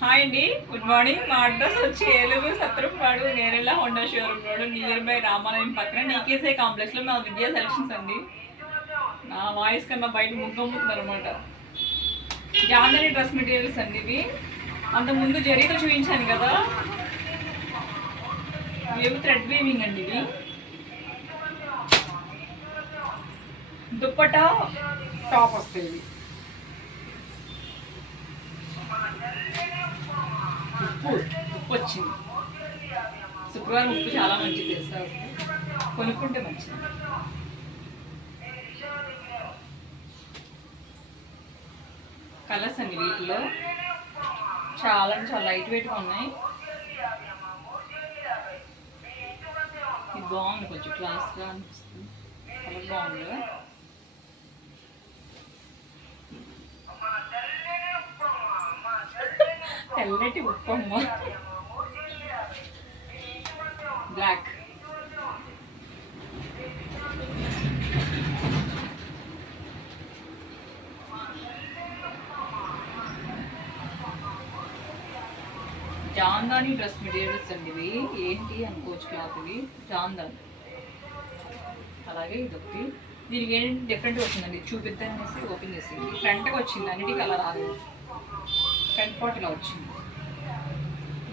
Hi అండి, good morning. మా address వచ్చి Eluru Satrampadu Nerella Honda showroom road near by రామాలయం పక్కన నీకేసే కాంప్లెక్స్లో మా విద్యా సెలక్షన్స్ అండి. నా వాయిస్ కన్నా బయట ముగ్గమ్ముతున్నారు అనమాట. జాందని డ్రెస్ మెటీరియల్స్ అండి ఇవి. అంతకుముందు జరీతో చూపించాను కదా, ఇవి థ్రెడ్ వీవింగ్ అండి. ఇవి దుప్పటా టాప్ వస్తాయి. ఇవి ఉప్పు వచ్చింది. శుక్రవారం ఉప్పు చాలా మంచిది తెలుసా, కొనుక్కుంటే మంచిది. కలర్స్ అండి వీటిలో చాలా అంటే చాలా లైట్ వెయిట్గా ఉన్నాయి. ఇది బాగుంది, కొంచెం క్లాస్గా అనిపిస్తుంది. కలర్ బాగుంది. తెల్లటి ఉప్పమ్మ బ్లాక్. జాందాని డ్రెస్ మెటీరియల్స్ అండి ఇవి. ఏంటి అనుకోవచ్చు, క్లాత్ ఇవి జాందాని. అలాగే ఇదొకటి, దీనికి ఏంటంటే డిఫరెంట్గా వచ్చిందండి. చూపిద్దామనేసి ఓపెన్ చేసింది. ఫ్రంట్గా వచ్చింది, అన్నిటికీ అలా రాలేదు. ఫ్రంట్ పార్ట్ ఇలా వచ్చింది.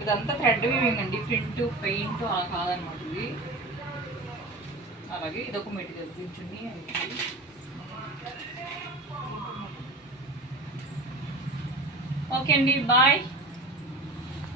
ఇదంతా థ్రెడ్ వీవింగ్ అండి, ప్రింట్ పెయింట్ అలా కాదనమాట ఇది. అలాగే ఇదొక మెటీరియల్ కూర్చుని. ఓకే అండి, బాయ్.